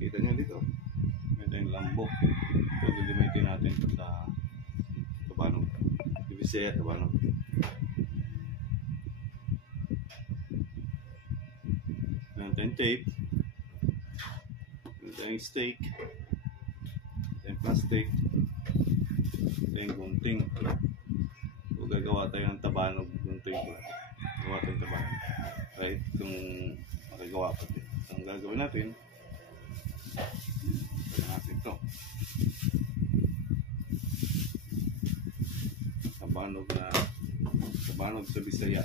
Kita nyo dito. Ito yung lambok. Ito, gagamitin natin ito sa Tabanog. Ibisaya, Tabanog. Ito yung tape. Ito yung steak. Ito yung plastic. Ito yung gunting. So, gagawa tayo ng Tabanog gunting. Gawa tayo ng Tabanog. Right? Kung makagawa pa ito. Ang gagawin natin, ito. Tabanog sa Bisaya.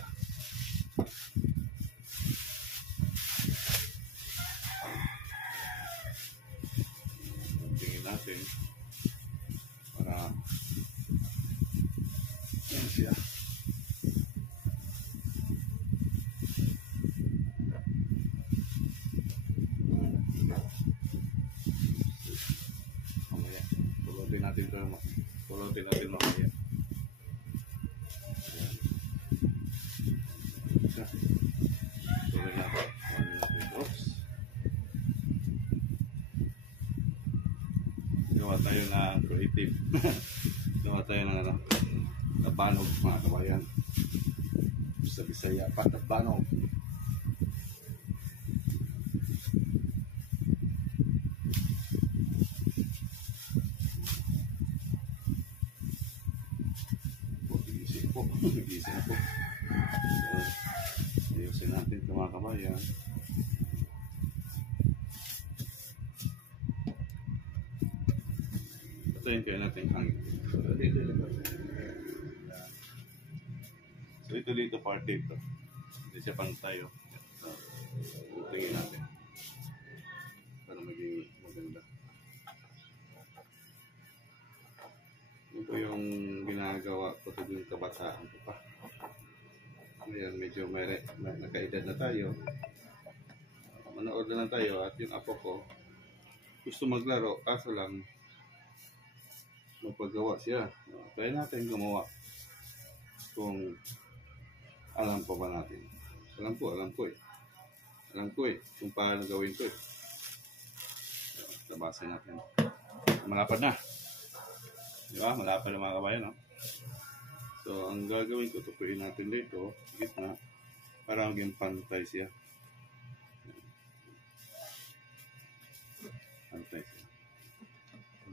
Tingin natin para yan siya. Mamaya tulotin natin ito, tulotin natin mamaya. Tuloy natin. Oops. Gawa tayo na creative. Gawa tayo ng ano, Tabanog mga kabayan. Sa Bisaya pa, Tabanog. Gising po. So, ayusin natin ito mga kabayan. Patayin kayo natin hangin. So ito dito party ito. Hindi siya pantay. Tingin natin para maging maganda. Ito yung ginagawa ko ito yung kabataan ko pa. Ngayon medyo may nakaedad na tayo. Manood na lang tayo at yung apo ko gusto maglaro kaso lang magpagawa siya. Kaya natin gumawa kung alam pa ba natin. Alam ko eh. Alam ko eh kung paano gawin ko eh. Tabasin natin. Malapad na. Diba? Malapad na mga kabayan, no? So, ang gagawin ko, tupuin natin dito, gitna, para maging pantay siya. Pantay siya.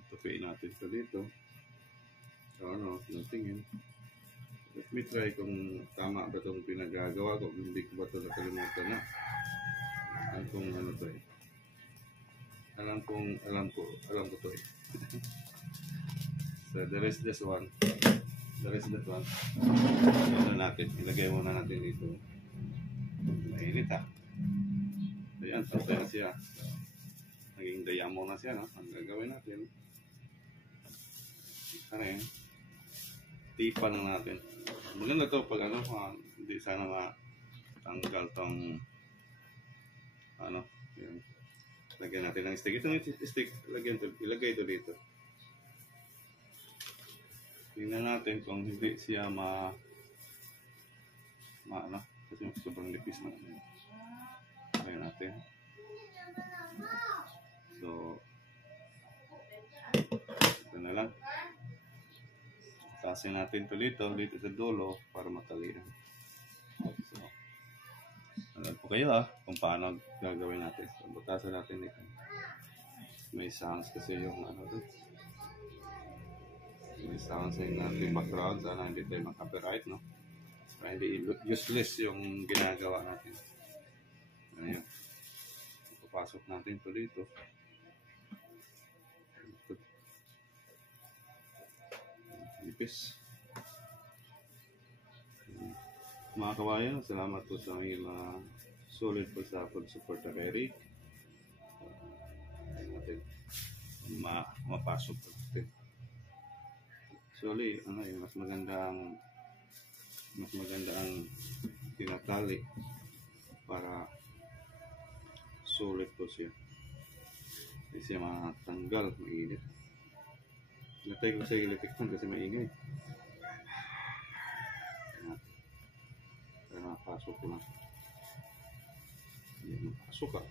Tupuin natin ito dito. So, ano, tingin. Let me try kung tama ba itong pinagagawa ko. Hindi ko ba ito nakalimutan na. Alam kong ano to eh. Alam ko to eh. So, the rest this one. Ano natin, ilagay muna natin dito. Mainit ha. Ayan, pantay na siya. Naging dayamo na siya, no? Ang gagawin natin. Ano yun? Tipan na natin. Maganda to pag ano, hindi sana matanggal tong ano, yun. Lagyan natin ng stick. Ito yung stick, ilagay ito dito. Tingnan natin kung hindi siya ano, kasi sobrang nipis na. Lagyan natin. So, ito na lang. Tasin natin ito dito sa dulo para matalian. So, alam po kayo kung paano gagawin natin. So, butasan natin dito. May sounds kasi yung ano dito. May sounds yung ating background. Sana hindi tayo mag-copyright, no? Para hindi useless yung ginagawa natin. Ayan. Papasok natin ito dito. Nipis. Mga kawayan, salamat po sa inyong solid po sa pag-support na kay Rick. Natin mapasok po natin. Actually, ano yun, mas maganda ang tinatali para solid po siya. Hindi siya matanggal, mainit. Natay ko sa electric fan kasi maingay. Kaya nakapasok ko na. Hindi, napasok ka.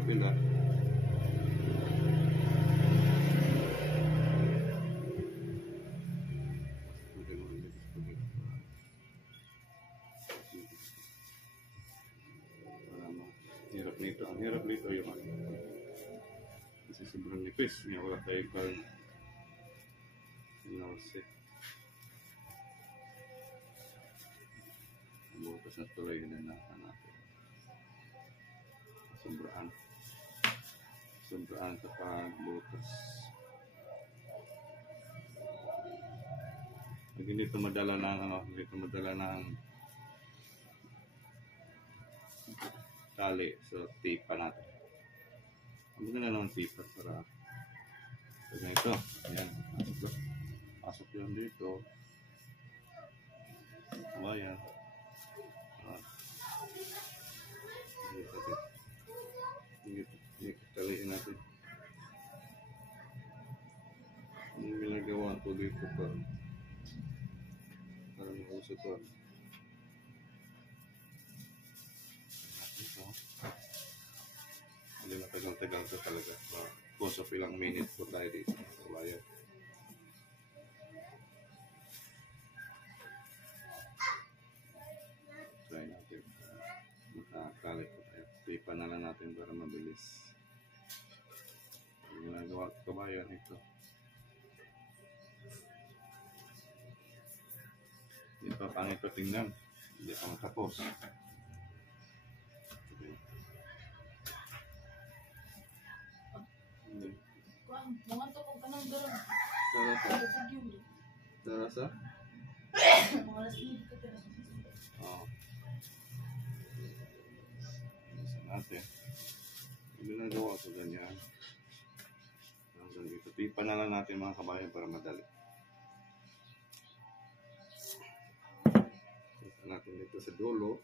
kabila. Hirap nito. Ang hirap nito yung ano. Kasi sobrang nipis. Niya wala tayo parang sinawasi. Ang butas na tuloy yun na natin. Sobraan sa pagbutas. Pag hindi ito madala ng tali, so tipa natin. Ang na lang tipa para ganito. Ayan, pasok yun dito. Ayan. Taliin natin. Ang ginagawa ko dito parang mausap ko. Hindi na tagal-tagal ko talaga. Kung sa ilang minutes po tayo dito. Ayan. Try natin. Makakalik ko tayo. Tipa na lang natin para mabilis. Ang ginagawa ko kabayan ito. Hindi pa pangit ko tingnan. Hindi pa matapos. Mga toko ka ng darang. Darasa? Mga lasig ka tira. Oo. Isa natin. Ginagawa ko ganyan. Hanggang dito. Tipa na lang natin mga kabayan para madali. Tipa natin dito sa dulo.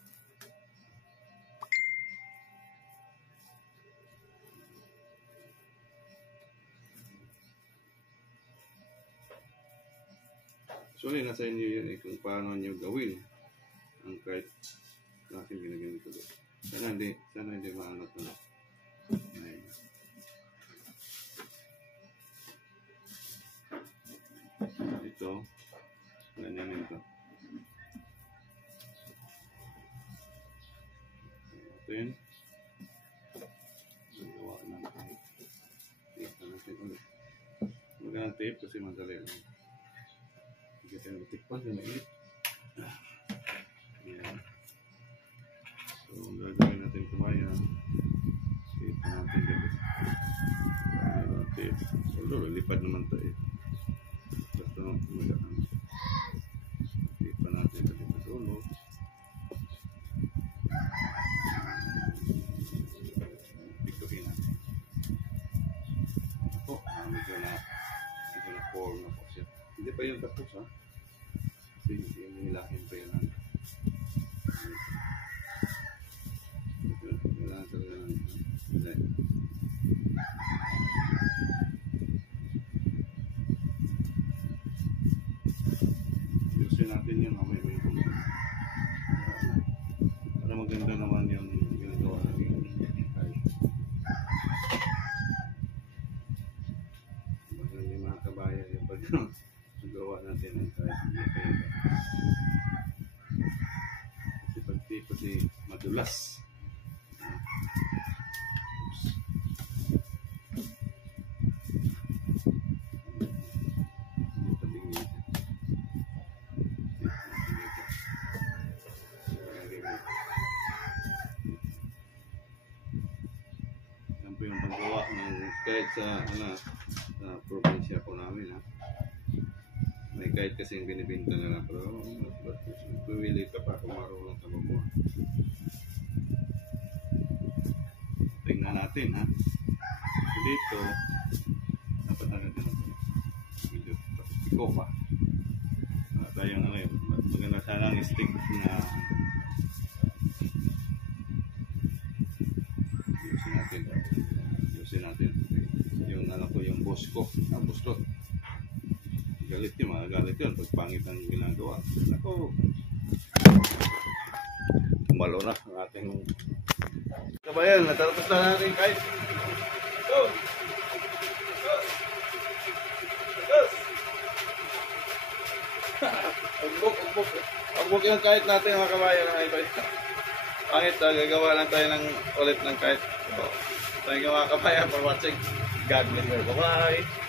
Actually, nasa inyo yun kung paano nyo gawin ang kahit natin ginaganito doon. Sana hindi maangat na. Ayan. Ito, ganyan ito. Ayan. Magawa ng tape. Tape natin ulit. Magandang tape kasi madali lang. Hindi tayo matikpan, mainit. Ayan. So, ang gagawin natin kabayan, tape natin dito. Tape. Although, lipad naman tayo. Basta magaang. Tape natin dito sa dulo. Pikuhin natin. Ako, medyo na form na po siya. Hindi pa yun tapos ha. Kasi yung nilahin pa yun. Kailangan talaga ng nilay. Yusin natin yun mamaya may kumita. Para maganda naman yung ginagawa natin. Basta hindi mga kabayan yung pag-gawa natin ng kahit kasi pag-tipo si madulas. Yan po yung paggawa ng kahit sa sa probinsya po namin ha. May kahit kasi yung binibinta nila pero pumili ka pa kung marunong ka mo. Tingnan natin ha. So dito dapat na natin medyo iko pa. Tayong ano yun, maganda sana ang stick na yusin natin yung alam ko yung boss ko, boss galit yun, magalit yun pag pangit ang ginagawa. Ako tumalo na ang ating kabayan, natapos na natin kahit. Go! Go! Go! Ugbok yung kahit natin mga kabayan. Pangit, gagawa lang tayo ulit ng kahit. So, thank you mga kabayan for watching. God bless you. Bye-bye!